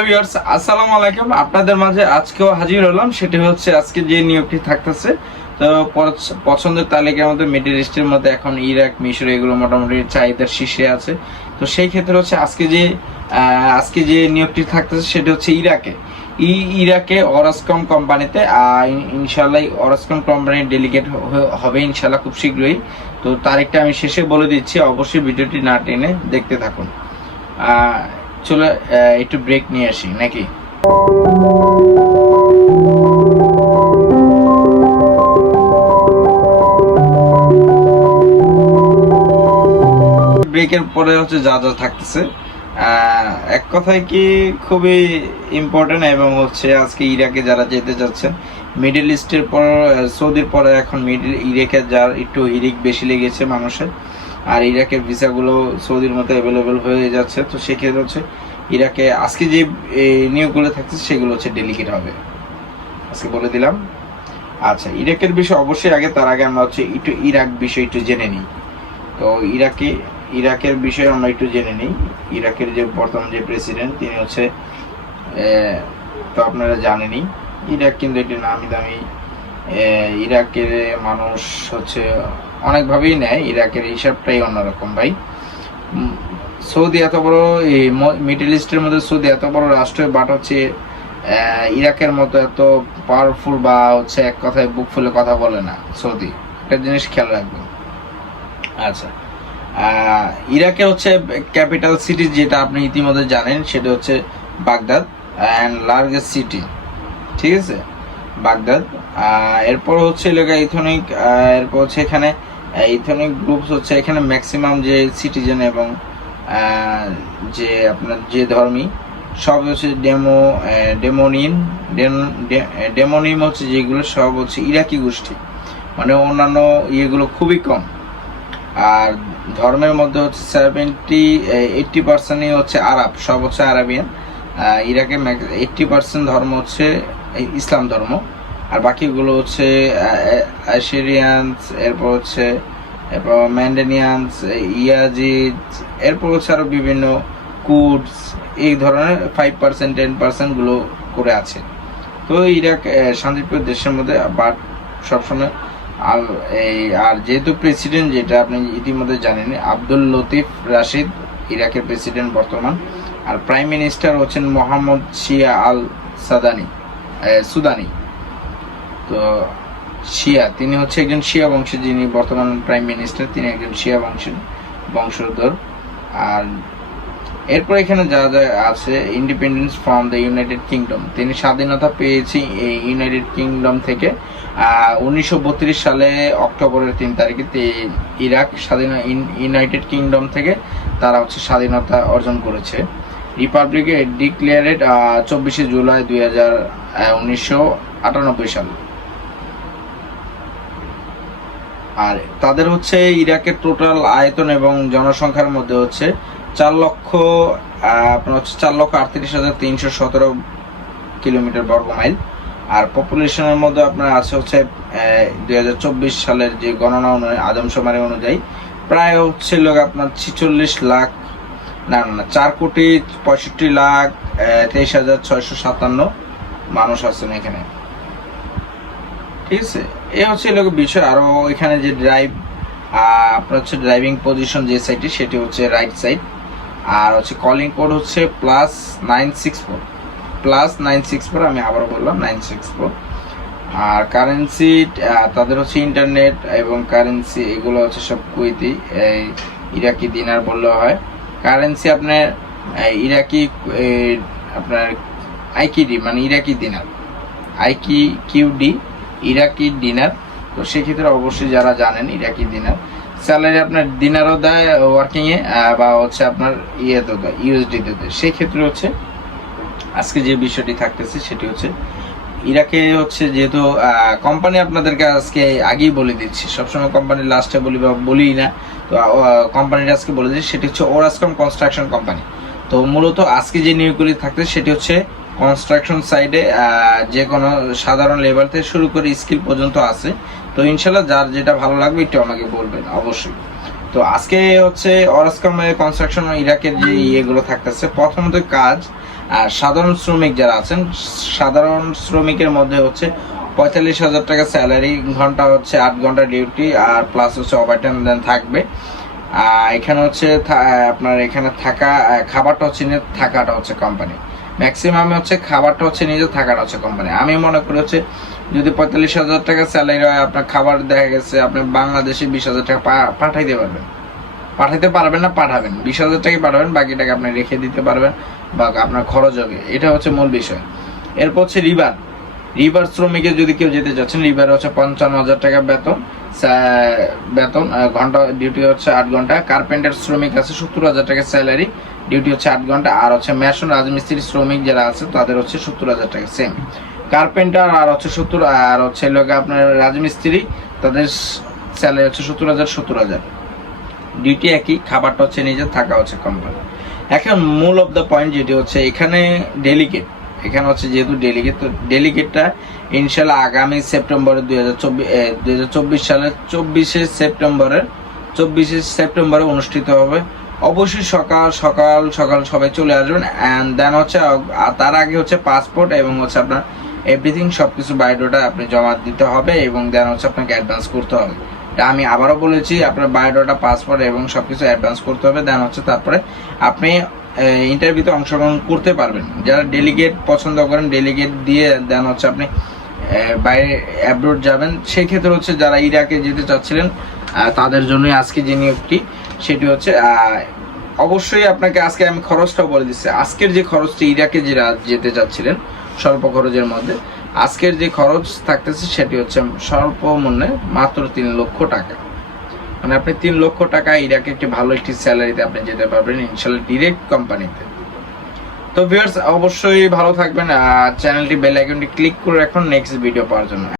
আসসালামু আলাইকুম। আপনাদের মাঝে আজকেও হাজির হলাম। সেটি হচ্ছে আজকে যে নিয়োগটি থাকতেছে, তো পছ- পছন্দের তালিকার মধ্যে মিডল ইস্টের মধ্যে এখন ইরাক, মিশর, এগুলো মোটামুটি চাহিদার শীর্ষে আছে। তো সেই ক্ষেত্রে হচ্ছে আজকে যে আজকে যে নিয়োগটি থাকতেছে, সেটি হচ্ছে ইরাকে। ই ইরাকে অরাসকম কোম্পানিতে ইনশাল্লাহ অরাসকম কোম্পানির ডেলিগেট হবে ইনশাল্লাহ খুব শীঘ্রই। তো তারিখটা আমি শেষে বলে দিচ্ছি, অবশ্যই ভিডিওটি না টেনে দেখতে থাকুন। চলো একটু ব্রেক নিয়ে আসি, নাকি? ব্রেকের পরে হচ্ছে যা যা থাকতেছে এক কথায় কি খুবই ইম্পর্টেন্ট এবং হচ্ছে আজকে ইরাকে যারা যেতে যাচ্ছেন মিডল ইস্টের পর সৌদির পরে এখন মিডল ইরাকে যার একটু হিরিক বেশি লেগেছে মানুষের আর ইরাকের ভিসাগুলো সৌদির মতো অ্যাভেলেবেল হয়ে যাচ্ছে। তো সেক্ষেত্রে হচ্ছে ইরাকে আজকে যে নিয়োগগুলো থাকছে, সেগুলো হচ্ছে ডেলিগেট হবে। আজকে বলে দিলাম। আচ্ছা ইরাকের বিষয় অবশ্যই আগে, তার আগে আমরা হচ্ছে একটু ইরাক বিষয় একটু জেনে নিই। তো ইরাকে, ইরাকের বিষয়ে আমরা একটু জেনে নিই। ইরাকের যে বর্তমান যে প্রেসিডেন্ট তিনি হচ্ছে তো আপনারা জানেনই, ইরাক কিন্তু একটি নামি দামি ইরাকের মানুষ হচ্ছে অনেকভাবেই নেয় ইরাকের হিসাবটাই অন্যরকম ভাই। সৌদি এত বড় এই মিডল ইস্টের মধ্যে সৌদি এত বড় রাষ্ট্র বাট হচ্ছে ইরাকের মতো এত পাওয়ারফুল বা হচ্ছে এক কথায় বুক ফুলে কথা বলে না সৌদি। একটা জিনিস খেয়াল রাখবেন। আচ্ছা। আহ, ইরাকের হচ্ছে ক্যাপিটাল সিটি যেটা আপনি ইতিমধ্যে জানেন সেটা হচ্ছে বাগদাদ অ্যান্ড লার্জেস্ট সিটি ঠিক আছে? বাগদাদ। এরপর হচ্ছে এলাকা ইথনিক এরপর হচ্ছে এখানে ইথনিক গ্রুপস হচ্ছে এখানে ম্যাক্সিমাম যে সিটিজেন এবং যে আপনার যে ধর্মী, সব হচ্ছে ডেমো ডেমোনিন ডেমোনিম হচ্ছে যেগুলো সব হচ্ছে ইরাকি গোষ্ঠী। মানে অন্যান্য ইয়েগুলো খুবই কম। আর ধর্মের মধ্যে হচ্ছে সেভেন্টি এইটটি পার্সেন্টই হচ্ছে আরব, সব হচ্ছে আরাবিয়ান। ইরাকে এইটটি পার্সেন্ট ধর্ম হচ্ছে ইসলাম ধর্ম। আর বাকিগুলো হচ্ছে আশেরিয়ানস এরপর হচ্ছে, এরপর ম্যান্ডেনিয়ানস ইয়াজিদ, এরপর হচ্ছে আরও বিভিন্ন কুডস, এই ধরনের ফাইভ পার্সেন্ট টেন পার্সেন্টগুলো করে আছে। তো ইরাক শান্তিপ্রিয় দেশের মধ্যে, বাট সবসময় আর এই, আর যেহেতু প্রেসিডেন্ট যেটা আপনি ইতিমধ্যে জানেন আব্দুল লতিফ রাশিদ, ইরাকের প্রেসিডেন্ট বর্তমান। আর প্রাইম মিনিস্টার হচ্ছেন মোহাম্মদ শিয়া আল সাদানি সুদানি। তো, শিয়া, তিনি হচ্ছে একজন শিয়া বংশের যিনি বর্তমান প্রাইম মিনিস্টার তিনি একজন শিয়া বংশের বংশধর। আর এরপর এখানে যা যা আছে independence from the United Kingdom তিনি স্বাধীনতা পেয়েছি এই ইউনাইটেড কিংডম থেকে উনিশশো বত্রিশ সালে অক্টোবরের তিন তারিখে ইরাক স্বাধীন ইউনাইটেড কিংডম থেকে তারা হচ্ছে স্বাধীনতা অর্জন করেছে। রিপাবলিকে ডিক্লেয়ারেড চব্বিশে জুলাই দুই হাজার উনিশশো আটানব্বই সাল। আর তাদের হচ্ছে ইরাকের টোটাল আয়তন এবং জনসংখ্যার মধ্যে হচ্ছে চার লক্ষ আপনার হচ্ছে চার লক্ষ আটত্রিশ হাজার তিনশো সতেরো কিলোমিটার বর্গ মাইল। আর পপুলেশনের মধ্যে আপনার আছে হচ্ছে দুই হাজার চব্বিশ সালের যে গণনা অনুযায়ী আদমশুমারি অনুযায়ী, প্রায় হচ্ছে লোক আপনার ছিচল্লিশ লাখ না না চার কোটি পঁয়ষট্টি লাখ তেইশ হাজার ছয়শো সাতান্ন মানুষ আছেন এখানে। ঠিক আছে? এই হচ্ছে লোক বিষয়। আরও এখানে যে ড্রাইভ আপনার হচ্ছে ড্রাইভিং পজিশন যে সাইডটি সেটি হচ্ছে রাইট সাইড আর হচ্ছে কলিং কোড হচ্ছে plus nine six four plus nine six four আমি আবারও বললাম নাইন সিক্স ফোর আর কারেন্সি তাদের হচ্ছে ইন্টারনেট এবং কারেন্সি এগুলো হচ্ছে সব কুইতি এই ইরাকি দিনার বললেও হয়। কারেন্সি আপনার ইরাকি আপনার আইকিডি মানে ইরাকি দিনার আইকি কিউডি ইরাকি ডিনার তো সেক্ষেত্রে অবশ্যই যারা জানেন ইরাকি দিনার স্যালারি আপনার দিনারও দেয় ওয়ার্কিং এ বা হচ্ছে আপনার ইয়েতেও দেয় ইউএসডিতে দেয়। সেক্ষেত্রে হচ্ছে, আজকে যে বিষয়টি থাকতেছে সেটি হচ্ছে ইরাকে হচ্ছে যেহেতু কোম্পানি আপনাদেরকে আজকে আগেই বলে দিচ্ছি। সবসময় কোম্পানির লাস্টে বলি বা বলি না। কোম্পানিটা আজকে বলে দিচ্ছি সেটি হচ্ছে ওরাসকম কনস্ট্রাকশন কোম্পানি তো মূলত আজকে যে নিয়োগগুলি থাকছে, সেটি হচ্ছে কনস্ট্রাকশন সাইডে যে কোনো সাধারণ লেবার থেকে শুরু করে স্কিল পর্যন্ত আছে। তো ইনশাল্লাহ যার যেটা ভালো লাগবে, একটু আমাকে বলবেন, অবশ্যই। তো আজকে হচ্ছে অরাসকম কনস্ট্রাকশন ইরাকের যে ইয়েগুলো থাকতেছে, প্রথমত কাজ আর সাধারণ শ্রমিক যারা আছেন, সাধারণ শ্রমিকের মধ্যে হচ্ছে পঁয়তাল্লিশ হাজার টাকা স্যালারি ঘণ্টা হচ্ছে আট ঘণ্টা ডিউটি আর প্লাস হচ্ছে ওভারটাইম দেন থাকবে। আর এখানে হচ্ছে আপনার এখানে থাকা খাবারটা হচ্ছে নিজে থাকাটা হচ্ছে কোম্পানি ম্যাক্সিমাম হচ্ছে খাবারটা হচ্ছে নিজে থাকাটা হচ্ছে কোম্পানি আমি মনে করি হচ্ছে যদি পঁয়তাল্লিশ হাজার টাকা স্যালারি হয়, আপনার খাবার দেখা গেছে, আপনি বাংলাদেশে বিশ হাজার টাকা পাঠাইতে পারবেন। পাঠাইতে পারবেন না, পাঠাবেন। বিশ হাজার টাকা পাঠাবেন, বাকি টাকা আপনি রেখে দিতে পারবেন বা আপনার খরচ হবে। এটা হচ্ছে মূল বিষয়। এরপর হচ্ছে রিভার রিভার শ্রমিকে যদি কেউ যেতে চাচ্ছেন, রিভার হচ্ছে পঞ্চান্ন হাজার টাকা বেতন বেতন ঘণ্টা ডিউটি হচ্ছে আট ঘণ্টা, কার্পেন্টার শ্রমিক আছে সত্তর হাজার টাকা স্যালারি, ডিউটি হচ্ছে আট ঘণ্টা, আর হচ্ছে মেশন রাজমিস্ত্রি শ্রমিক যারা আছে, তাদের হচ্ছে সত্তর হাজার টাকা সেম কার্পেন্টার আর হচ্ছে সত্তর, আর হচ্ছে লোক আপনার রাজমিস্ত্রি, তাদের স্যালারি হচ্ছে সত্তর হাজার সত্তর হাজার। ডিউটি একই, খাবারটা হচ্ছে নিজে থাকা হচ্ছে কোম্পানি এখন মূল অফ দ্য পয়েন্ট যেটি হচ্ছে, এখানে ডেলিগেট এখানে হচ্ছে যেহেতু ডেলিগেট তো ডেলিগেটটা ইনশাল্লাহ আগামী সেপ্টেম্বরে দুই হাজার চব্বিশ দুই হাজার চব্বিশ সালের চব্বিশে সেপ্টেম্বরের, চব্বিশে সেপ্টেম্বরে অনুষ্ঠিত হবে। অবশ্যই সকাল সকাল সকাল সবাই চলে আসবেন। অ্যান্ড দেন হচ্ছে তার আগে হচ্ছে পাসপোর্ট এবং হচ্ছে আপনার এভরিথিং সব কিছু বায়োডাটা আপনি জমা দিতে হবে এবং দেন হচ্ছে আপনাকে অ্যাডভান্স করতে হবে। এটা আমি আবারও বলেছি, আপনার বায়োডাটা পাসপোর্ট এবং সব কিছু অ্যাডভান্স করতে হবে। দেন হচ্ছে তারপরে আপনি ইন্টারভিউতে অংশগ্রহণ করতে পারবেন। যারা ডেলিগেট পছন্দ করেন ডেলিগেট দিয়ে দেন হচ্ছে আপনি বাইরে অ্যাব্রোড যাবেন। সেই ক্ষেত্রে হচ্ছে যারা ইরাকে যেতে চাচ্ছিলেন তাদের জন্যই আজকে যে নিয়োগটি সেটি হচ্ছে অবশ্যই আপনাকে আজকে আমি খরচটাও বলে দিচ্ছি। আজকের যে খরচটি ইরাকে যারা যেতে চাচ্ছিলেন, স্বল্প খরচের মধ্যে আজকের যে খরচ থাকতেছে সেটি হচ্ছে স্বল্প মূল্যে মাত্র তিন লক্ষ টাকা। মানে আপনি তিন লক্ষ টাকা ইরাকে একটি ভালো একটি স্যালারিতে আপনি যেতে পারবেন, ইনশাল্লাহ ডিরেক্ট কোম্পানিতে। তো ভিউয়ার্স অবশ্যই ভালো থাকবেন, আর চ্যানেলটি বেল আইকনটি ক্লিক করে রাখুন নেক্সট ভিডিও পাওয়ার জন্য।